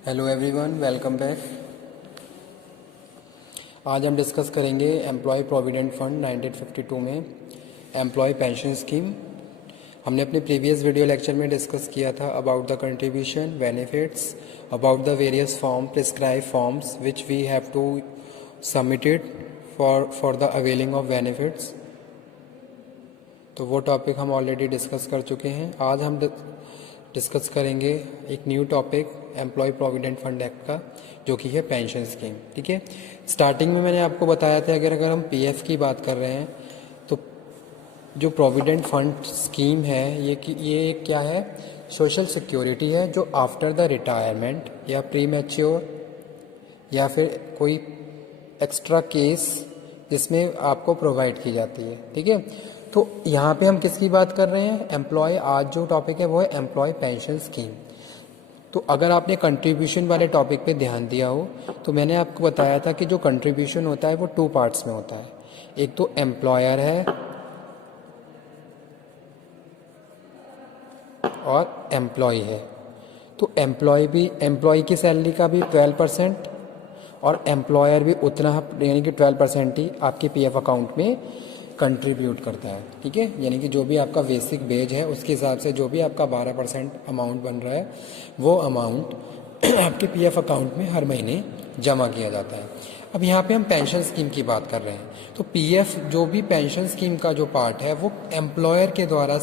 Hello everyone, welcome back. आज हम discuss करेंगे एम्प्लॉय प्रोविडेंट फंड 1952 में एम्प्लॉय पेंशन स्कीम। हमने अपने प्रीवियस वीडियो लेक्चर में डिस्कस किया था about the contribution, benefits, about the various form prescribe forms which we have to submitted for the availing of benefits. तो वो topic हम already discuss कर चुके हैं। आज हम डिस्कस करेंगे एक new topic employee provident fund act का, जो कि है पेंशन स्कीम। ठीक है, स्टार्टिंग में मैंने आपको बताया था अगर हम पीएफ की बात कर रहे हैं तो जो प्रोविडेंट फंड स्कीम है ये क्या है, सोशल सिक्योरिटी है जो आफ्टर द रिटायरमेंट या प्री मैच्योर या फिर कोई एक्स्ट्रा केस जिसमें आपको प्रोवाइड की जाती है। ठीक है, तो यहाँ पे हम किसकी बात कर रहे हैं, एम्प्लॉय। आज जो टॉपिक है वो है एम्प्लॉय पेंशन स्कीम। तो अगर आपने कंट्रीब्यूशन वाले टॉपिक पे ध्यान दिया हो तो मैंने आपको बताया था कि जो कंट्रीब्यूशन होता है वो 2 पार्ट्स में होता है। एक तो एम्प्लॉयर है और एम्प्लॉय है। तो एम्प्लॉय की सैलरी का भी 12% और एम्प्लॉयर भी उतना, यानी कि 12% ही आपके पीएफ अकाउंट में कंट्रीब्यूट करता है। ठीक है, यानी कि जो भी आपका बेसिक वेज है उसके हिसाब से जो भी आपका 12% अमाउंट बन रहा है वो अमाउंट आपके पीएफ अकाउंट में हर महीने जमा किया जाता है। अब यहाँ पे हम पेंशन स्कीम की बात कर रहे हैं। तो पीएफ जो भी पेंशन स्कीम का जो पार्ट है वो एम्प्लॉयर के द्वारा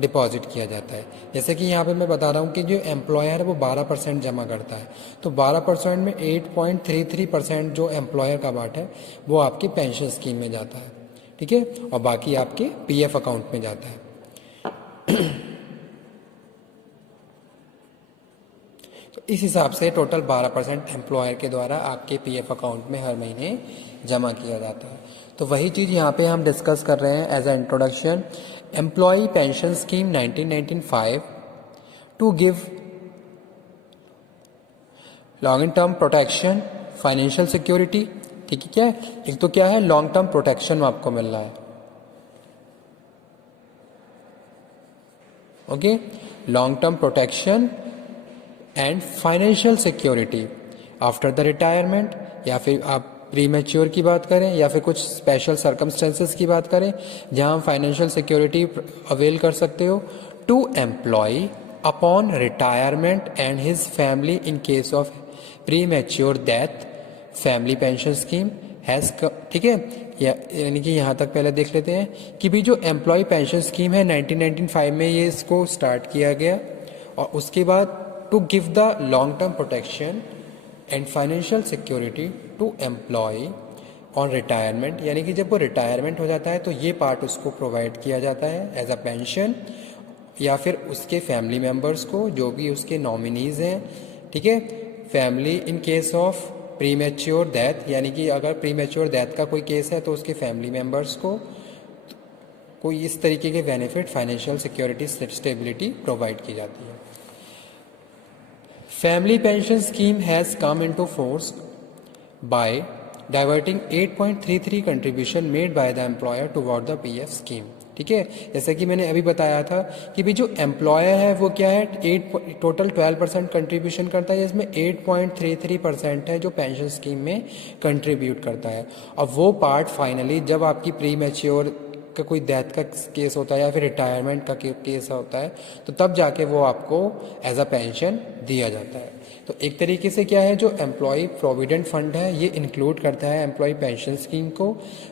डिपॉजिट किया जाता है। जैसे कि यहाँ पे मैं बता रहा हूँ कि जो एम्प्लॉयर है वो 12% जमा करता है, तो 12% में 8.33% जो एम्प्लॉयर का पार्ट है वो आपकी पेंशन स्कीम में जाता है। ठीक है, और बाकी आपके पीएफ अकाउंट में जाता है। तो इस हिसाब से टोटल 12% एम्प्लॉयर के द्वारा आपके पीएफ अकाउंट में हर महीने जमा किया जाता है। तो वही चीज़ यहाँ पे हम डिस्कस कर रहे हैं as a introduction. Employee pension scheme 1995 to give long term protection, financial security. ठीक है, क्या है, एक तो क्या है, लॉन्ग टर्म प्रोटेक्शन आपको मिल रहा है। Okay, long term protection and financial security after the retirement, या फिर आप प्री मैच्योर की बात करें या फिर कुछ स्पेशल सर्कमस्टेंसेस की बात करें जहां हम फाइनेंशियल सिक्योरिटी अवेल कर सकते हो to employee upon retirement and his family in case of premature death family pension scheme has. ठीक है, यानी कि यहाँ तक पहले देख लेते हैं कि भी जो एम्प्लॉय पेंशन स्कीम है 1995 में ये इसको स्टार्ट किया गया, और उसके बाद to give the long term protection and financial security to employee on retirement, यानी कि जब वो रिटायरमेंट हो जाता है तो ये पार्ट उसको प्रोवाइड किया जाता है एज अ पेंशन, या फिर उसके फैमिली मेम्बर्स को जो भी उसके नॉमिनीज हैं। ठीक है, family in case of premature death, यानी कि अगर प्री मैच्योर डेथ का कोई केस है तो उसके फैमिली मेम्बर्स को कोई इस तरीके के benefit, financial security, stability provide की जाती है। Family pension scheme has come into force by diverting 8.33 contribution made by the employer toward the PF scheme. ठीक है, जैसे कि मैंने अभी बताया था कि भी जो एम्प्लॉयर है वो क्या है, टोटल 12% कंट्रीब्यूशन करता है, जिसमें 8.33% है जो पेंशन स्कीम में कंट्रीब्यूट करता है। अब वो पार्ट फाइनली जब आपकी प्री मैच्योर का कोई डेथ का केस होता है या फिर रिटायरमेंट का केस होता है तो तब जाके वो आपको एज अ पेंशन दिया जाता है। तो एक तरीके से क्या है, जो एम्प्लॉय प्रोविडेंट फंड है ये इंक्लूड करता है एम्प्लॉय पेंशन स्कीम को।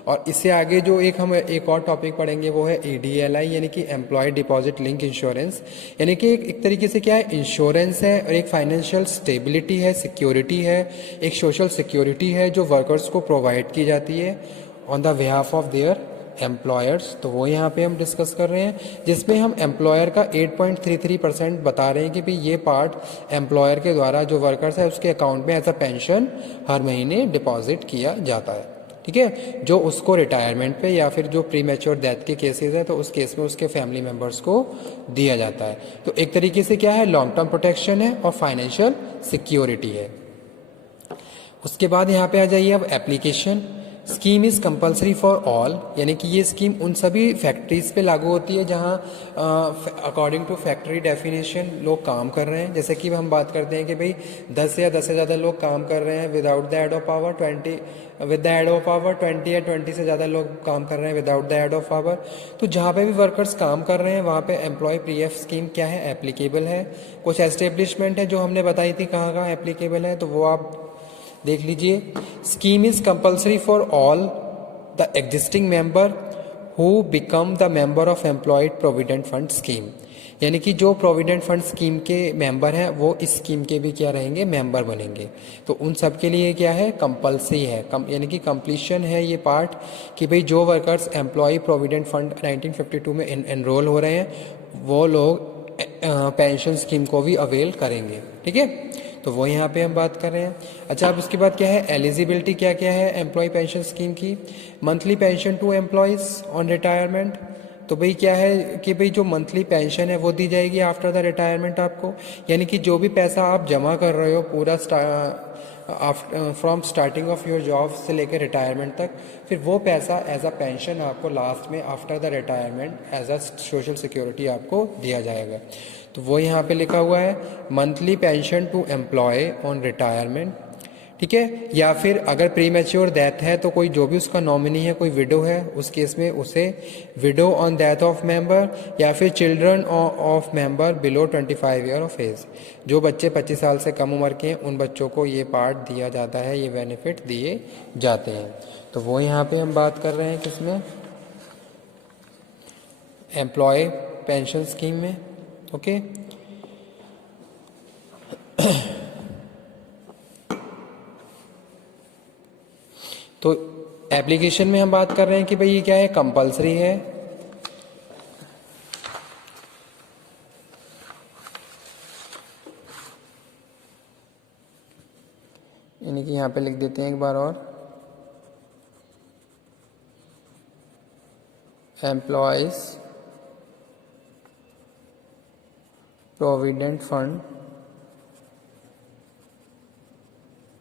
और इससे आगे जो हम एक और टॉपिक पढ़ेंगे वो है EDLI, यानी कि एम्प्लॉय डिपॉजिट लिंक इंश्योरेंस, यानी कि एक तरीके से क्या है, इंश्योरेंस है और एक फाइनेंशियल स्टेबिलिटी है, सिक्योरिटी है, एक सोशल सिक्योरिटी है जो वर्कर्स को प्रोवाइड की जाती है on the behalf of their employers. तो वो यहाँ पे हम डिस्कस कर रहे हैं, जिसमें हम एम्प्लॉयर का 8.33% बता रहे हैं कि भाई ये पार्ट एम्प्लॉयर के द्वारा जो वर्कर्स है उसके अकाउंट में एज अ पेंशन हर महीने डिपॉजिट किया जाता है। ठीक है, जो उसको रिटायरमेंट पे या फिर जो प्री मैच्योर डेथ के केसेस है तो उस केस में उसके फैमिली मेम्बर्स को दिया जाता है। तो एक तरीके से क्या है, लॉन्ग टर्म प्रोटेक्शन है और फाइनेंशियल सिक्योरिटी है। उसके बाद यहाँ पे आ जाइए अब application. Scheme is compulsory for all, यानी कि ये स्कीम उन सभी फैक्ट्रीज पे लागू होती है जहाँ अकॉर्डिंग टू फैक्ट्री डेफिनेशन लोग काम कर रहे हैं। जैसे कि हम बात करते हैं कि भाई 10 या 10 से ज़्यादा लोग काम कर रहे हैं without the aid of power, 20 with the aid of power, 20 या 20 से ज़्यादा लोग काम कर रहे हैं without the aid of power. तो जहाँ पे भी वर्कर्स काम कर रहे हैं वहाँ पे एम्प्लॉय पीएफ स्कीम क्या है, एप्लीकेबल है। कुछ एस्टेब्लिशमेंट है जो हमने बताई थी कहाँ कहाँ एप्लीकेबल है, तो वो आप देख लीजिए। Scheme is compulsory for all the existing member who become the member of employed provident fund scheme, यानी कि जो प्रोविडेंट फंड स्कीम के मेंबर हैं वो इस स्कीम के भी क्या रहेंगे, मेंबर बनेंगे। तो उन सब के लिए क्या है, कंपल्सरी है, यानी कि कंप्लीशन है ये पार्ट कि भाई जो वर्कर्स एम्प्लॉय प्रोविडेंट फंड 1952 में एनरोल हो रहे हैं वो लोग पेंशन स्कीम को भी अवेल करेंगे। ठीक है, तो वो यहाँ पे हम बात कर रहे हैं। अच्छा, अब उसके बाद क्या है, एलिजिबिलिटी क्या क्या है एम्प्लॉय पेंशन स्कीम की। Monthly pension to employees on retirement, तो भाई क्या है कि भाई जो मंथली पेंशन है वो दी जाएगी आफ्टर द रिटायरमेंट आपको, यानी कि जो भी पैसा आप जमा कर रहे हो पूरा from starting of your job से लेकर रिटायरमेंट तक, फिर वो पैसा एज अ पेंशन आपको लास्ट में after the retirement as a social security आपको दिया जाएगा। तो वो यहाँ पे लिखा हुआ है monthly pension to employee on retirement. ठीक है, या फिर अगर प्री मैच्योर डेथ है तो कोई जो भी उसका नॉमिनी है, कोई विडो है, उस केस में उसे widow on death of member, या फिर children of member below 25 year of age, जो बच्चे 25 साल से कम उम्र के हैं उन बच्चों को ये पार्ट दिया जाता है, ये बेनिफिट दिए जाते हैं। तो वो यहाँ पे हम बात कर रहे हैं किसमें, एम्प्लॉय पेंशन स्कीम में। ओके, तो एप्लीकेशन में हम बात कर रहे हैं कि भाई ये क्या है, कंपलसरी है। यानी कि यहाँ पे लिख देते हैं एक बार और, एम्प्लॉयज प्रोविडेंट फंड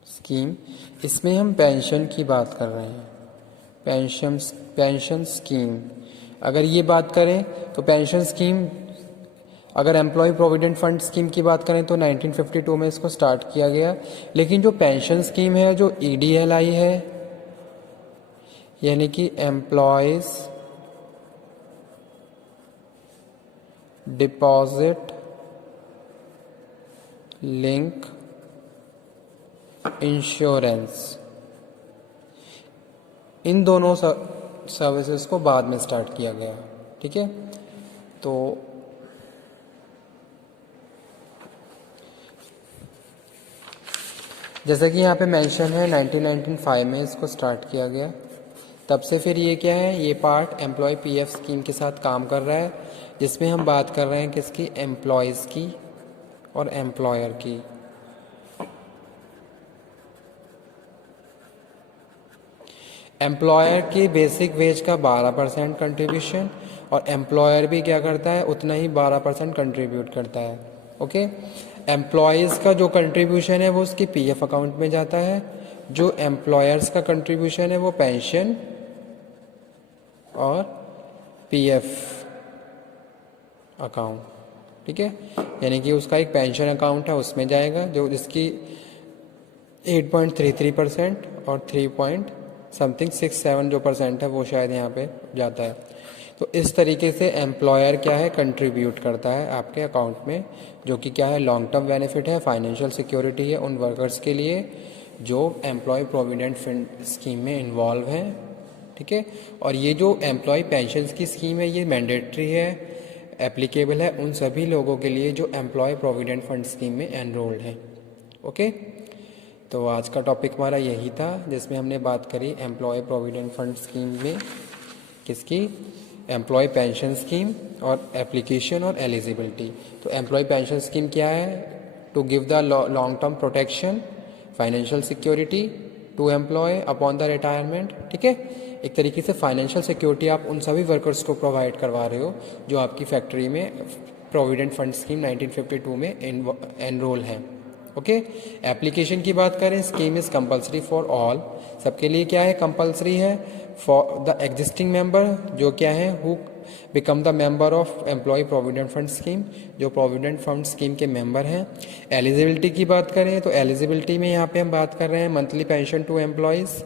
स्कीम, इसमें हम पेंशन की बात कर रहे हैं, पेंशन स्कीम। अगर ये बात करें तो पेंशन स्कीम, अगर एम्प्लॉय प्रोविडेंट फंड स्कीम की बात करें तो 1952 में इसको स्टार्ट किया गया। लेकिन जो पेंशन स्कीम है, जो ईडीएलआई है, यानी कि एम्प्लॉयज डिपॉजिट लिंक इंश्योरेंस, इन दोनों सर्विसेज को बाद में स्टार्ट किया गया। ठीक है, तो जैसे कि यहाँ पे मेंशन है 1995 में इसको स्टार्ट किया गया, तब से फिर ये क्या है, ये पार्ट एम्प्लॉय पीएफ स्कीम के साथ काम कर रहा है, जिसमें हम बात कर रहे हैं किसकी, एम्प्लॉयज़ की और एम्प्लॉयर की। एम्प्लॉयर की बेसिक वेज का 12% कंट्रीब्यूशन, और एम्प्लॉयर भी क्या करता है, उतना ही 12% कंट्रीब्यूट करता है। ओके, एम्प्लॉयज़ का जो कंट्रीब्यूशन है वो उसकी पीएफ अकाउंट में जाता है, जो एम्प्लॉयर्स का कंट्रीब्यूशन है वो पेंशन और पीएफ अकाउंट। ठीक है, यानी कि उसका एक पेंशन अकाउंट है उसमें जाएगा, जो जिसकी 8.33% और 3.67 जो परसेंट है वो शायद यहाँ पे जाता है। तो इस तरीके से एम्प्लॉयर क्या है, कंट्रीब्यूट करता है आपके अकाउंट में, जो कि क्या है, लॉन्ग टर्म बेनिफिट है, फाइनेंशियल सिक्योरिटी है उन वर्कर्स के लिए जो एम्प्लॉय प्रोविडेंट फंड स्कीम में इन्वॉल्व हैं। ठीक है, और ये जो एम्प्लॉय पेंशन की स्कीम है ये मैंडेटरी है, एप्लीकेबल है उन सभी लोगों के लिए जो एम्प्लॉय प्रोविडेंट फंड स्कीम में एनरोल्ड हैं। ओके, तो आज का टॉपिक हमारा यही था, जिसमें हमने बात करी एम्प्लॉय प्रोविडेंट फंड स्कीम में किसकी, एम्प्लॉय पेंशन स्कीम और एप्लीकेशन और एलिजिबिलिटी। तो एम्प्लॉय पेंशन स्कीम क्या है, to give the long term protection, financial security to employee upon the retirement. ठीक है, एक तरीके से फाइनेंशियल सिक्योरिटी आप उन सभी वर्कर्स को प्रोवाइड करवा रहे हो जो आपकी फैक्ट्री में प्रोविडेंट फंड स्कीम 1952 में एनरोल हैं। ओके। एप्लीकेशन की बात करें, scheme is compulsory for all, सबके लिए क्या है, कंपलसरी है। फॉर द एग्जिस्टिंग मेंबर, जो क्या है, who become the member of employee provident fund scheme, जो प्रोविडेंट फंड स्कीम के मेंबर हैं। एलिजिबिलिटी की बात करें तो एलिजिबिलिटी में यहाँ पे हम बात कर रहे हैं monthly pension to employees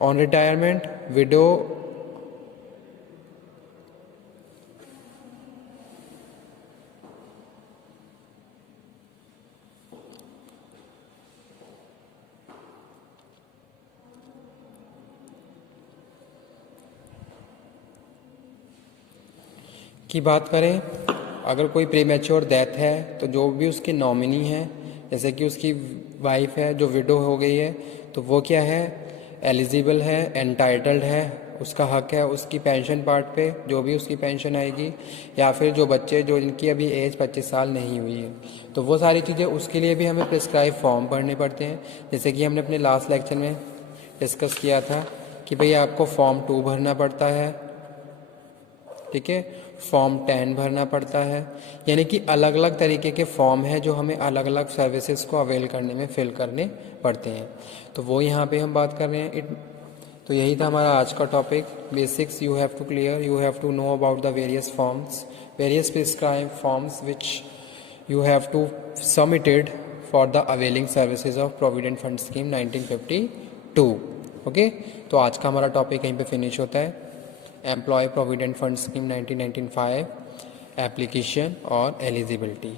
on retirement, widow की बात करें, अगर कोई प्रीमेच्योर डेथ है तो जो भी उसके नॉमिनी है, जैसे कि उसकी वाइफ है जो विडो हो गई है, तो वो क्या है, एलिजिबल है, एंटाइटल्ड है, उसका हक है उसकी पेंशन पार्ट पे, जो भी उसकी पेंशन आएगी। या फिर जो बच्चे जो जिनकी अभी एज 25 साल नहीं हुई है, तो वो सारी चीज़ें उसके लिए भी हमें प्रिस्क्राइब फॉर्म भरने पड़ते हैं। जैसे कि हमने अपने लास्ट लेक्चर में डिस्कस किया था कि भाई आपको फॉर्म 2 भरना पड़ता है, ठीक है, फॉर्म 10 भरना पड़ता है। यानी कि अलग अलग तरीके के फॉर्म हैं जो हमें अलग अलग सर्विसेज को अवेल करने में फिल करने पड़ते हैं, तो वो यहाँ पे हम बात कर रहे हैं। तो यही था हमारा आज का topic, basics you have to clear, you have to know about the various forms, various prescribe forms which you have to submitted for the availing services of provident fund scheme 1952। Okay, तो आज का हमारा topic यहीं पे finish होता है। Employee provident fund scheme 1995, application और eligibility.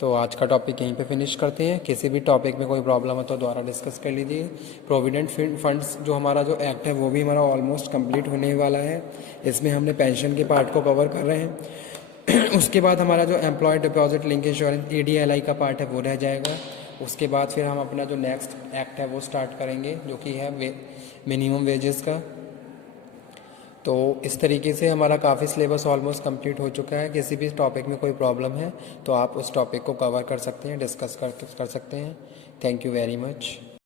तो आज का टॉपिक यहीं पे फिनिश करते हैं। किसी भी टॉपिक में कोई प्रॉब्लम हो तो दोबारा डिस्कस कर लीजिए। प्रोविडेंट फंड्स जो हमारा जो एक्ट है वो भी हमारा ऑलमोस्ट कंप्लीट होने वाला है। इसमें हमने पेंशन के पार्ट को कवर कर रहे हैं। उसके बाद हमारा जो employee deposit link insurance ADLI का पार्ट है वो रह जाएगा। उसके बाद फिर हम अपना जो नेक्स्ट एक्ट है वो स्टार्ट करेंगे, जो कि है मिनिमम वेजेस का। तो इस तरीके से हमारा काफ़ी सिलेबस ऑलमोस्ट कंप्लीट हो चुका है। किसी भी टॉपिक में कोई प्रॉब्लम है तो आप उस टॉपिक को कवर कर सकते हैं, डिस्कस कर सकते हैं। Thank you very much.